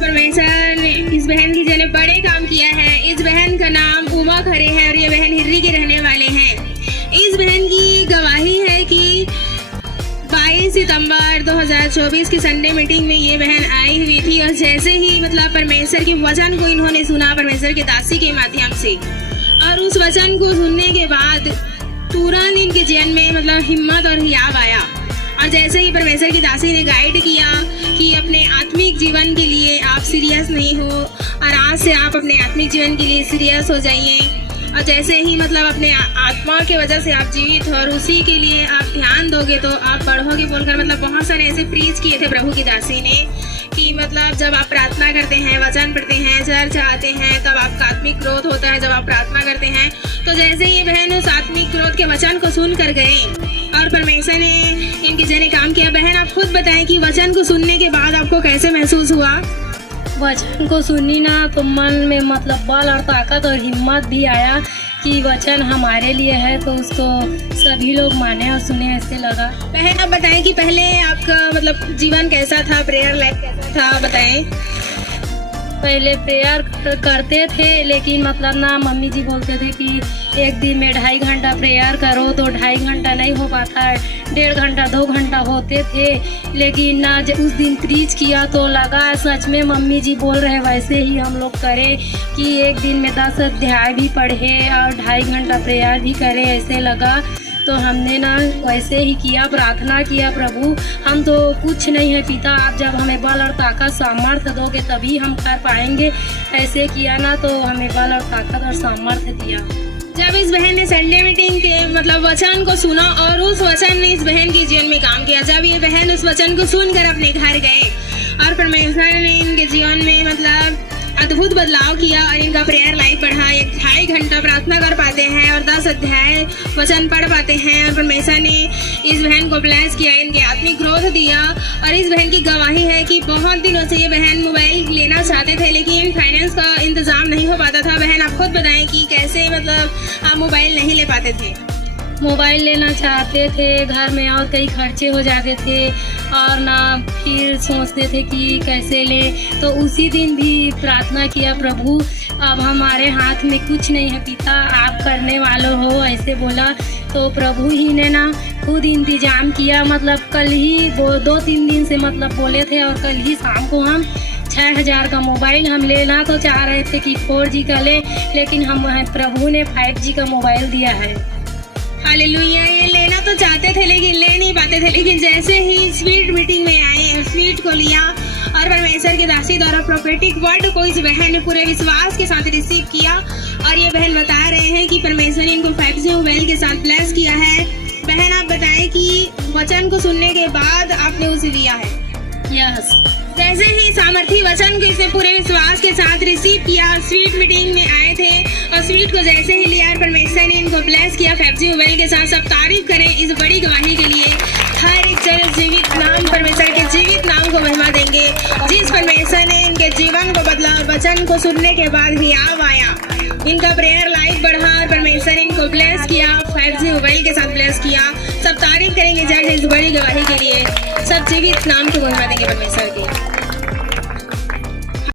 परमेश्वर ने इस बहन की जने बड़े काम किया है। इस बहन का नाम उमा खरे है और ये बहन हिर्री के रहने वाले हैं। इस बहन की गवाही है कि 22 सितंबर 2024 की संडे मीटिंग में ये बहन आई हुई थी और जैसे ही परमेश्वर के वचन को इन्होंने सुना परमेश्वर के दासी के माध्यम से, और उस वचन को सुनने के बाद तुरंत इनके जीवन में हिम्मत और हियाव आया। और जैसे ही परमेश्वर की दासी ने गाइड किया कि अपने आत्मिक जीवन के लिए आप सीरियस नहीं हो और आज से आप अपने आत्मिक जीवन के लिए सीरियस हो जाइए, और जैसे ही अपने आत्मा के वजह से आप जीवित हो और उसी के लिए आप ध्यान दोगे तो आप बढ़ोगे बोलकर बहुत सारे ऐसे प्रीच किए थे प्रभु की दासी ने कि जब आप प्रार्थना करते हैं, वचन पढ़ते हैं, चर्च आते हैं, तब आपका आत्मिक ग्रोथ होता है। जब आप प्रार्थना करते हैं तो जैसे ही बहन उस आत्मिक ग्रोथ के वचन को सुन कर गए और परमेश्वर ने इनके जने काम किया। बहन आप खुद बताएं कि वचन को सुनने के बाद आपको कैसे महसूस हुआ? वचन को सुनी ना तो मन में बल और ताकत और हिम्मत भी आया कि वचन हमारे लिए है, तो उसको सभी लोग माने और सुने, ऐसे लगा। बहन आप बताएं कि पहले आपका जीवन कैसा था, प्रेयर लाइफ कैसा था, बताएं। पहले प्रेयर करते थे लेकिन ना मम्मी जी बोलते थे कि एक दिन में 2.5 घंटा प्रेयर करो, तो 2.5 घंटा नहीं हो पाता है, 1.5 घंटा 2 घंटा होते थे। लेकिन ना जब उस दिन प्रीच किया तो लगा सच में मम्मी जी बोल रहे वैसे ही हम लोग करें कि एक दिन में 10 अध्याय भी पढ़े और 2.5 घंटा प्रेयर भी करें, ऐसे लगा। तो हमने ना वैसे ही किया, प्रार्थना किया, प्रभु हम तो कुछ नहीं है पिता, आप जब हमें बल और ताकत सामर्थ्य दोगे तभी हम कर पाएंगे। ऐसे किया ना तो हमें बल और ताकत और सामर्थ्य दिया। जब इस बहन ने संडे मीटिंग के वचन को सुना और उस वचन ने इस बहन के जीवन में काम किया, जब ये बहन उस वचन को सुनकर अपने घर गए और परमेश्वर ने इनके जीवन में अद्भुत बदलाव किया और इनका प्रेयर लाइफ बढ़ा। 2.5 घंटा प्रार्थना कर पाते हैं और 10 अध्याय वचन पढ़ पाते हैं और परमेश्वर ने इस बहन को ब्लेस किया, इनके आत्मिक ग्रोथ दिया। और इस बहन की गवाही है कि बहुत दिनों से ये बहन मोबाइल लेना चाहते थे लेकिन फाइनेंस का इंतजाम नहीं हो पाता था। बहन आप खुद बताएं कि कैसे आप मोबाइल नहीं ले पाते थे? मोबाइल लेना चाहते थे, घर में और कई खर्चे हो जाते थे और ना फिर सोचते थे कि कैसे लें। तो उसी दिन भी प्रार्थना किया, प्रभु अब हमारे हाथ में कुछ नहीं है पिता, आप करने वाले हो, ऐसे बोला। तो प्रभु ही ने ना खुद इंतजाम किया। कल ही वो 2-3 दिन से बोले थे और कल ही शाम को हम 6000 का मोबाइल हम लेना तो चाह रहे थे कि 4G का ले, लेकिन हम प्रभु ने 5G का मोबाइल दिया है। हालेलुया। ये लेना तो चाहते थे लेकिन ले नहीं पाते थे, लेकिन जैसे ही स्वीट मीटिंग में आए, स्वीट को लिया और परमेश्वर के दासी द्वारा प्रोफेटिक वर्ड को इस बहन ने पूरे विश्वास के साथ रिसीव किया। और ये बहन बता रहे हैं कि परमेश्वर ने इनको 5G मोबाइल के साथ ब्लेस किया है। बहन आप बताएं कि वचन को सुनने के बाद आपने उसे लिया है? यस। जैसे ही सामर्थी वचन को इसने पूरे विश्वास के साथ रिसीव किया, स्वीट मीटिंग में आए थे और स्वीट को जैसे ही लिया परमेश्वर ने इनको ब्लेस किया 5G मोबाइल के साथ। सब तारीफ करें इस बड़ी गवाही के लिए। हर एक जन जीवित नाम परमेश्वर के जीवित नाम को महिमा देंगे, जिस परमेश्वर ने इनके जीवन को बदला और वचन को सुनने के बाद हियाव आया, इनका प्रेयर लाइफ बढ़ा और परमेश्वर ने इनको ब्लेस किया, 5G मोबाइल के साथ ब्लेस किया। सब तारीफ करेंगे जज इस बड़ी गवाही के लिए। सब जीवित नाम को महिमा देंगे परमेश्वर की।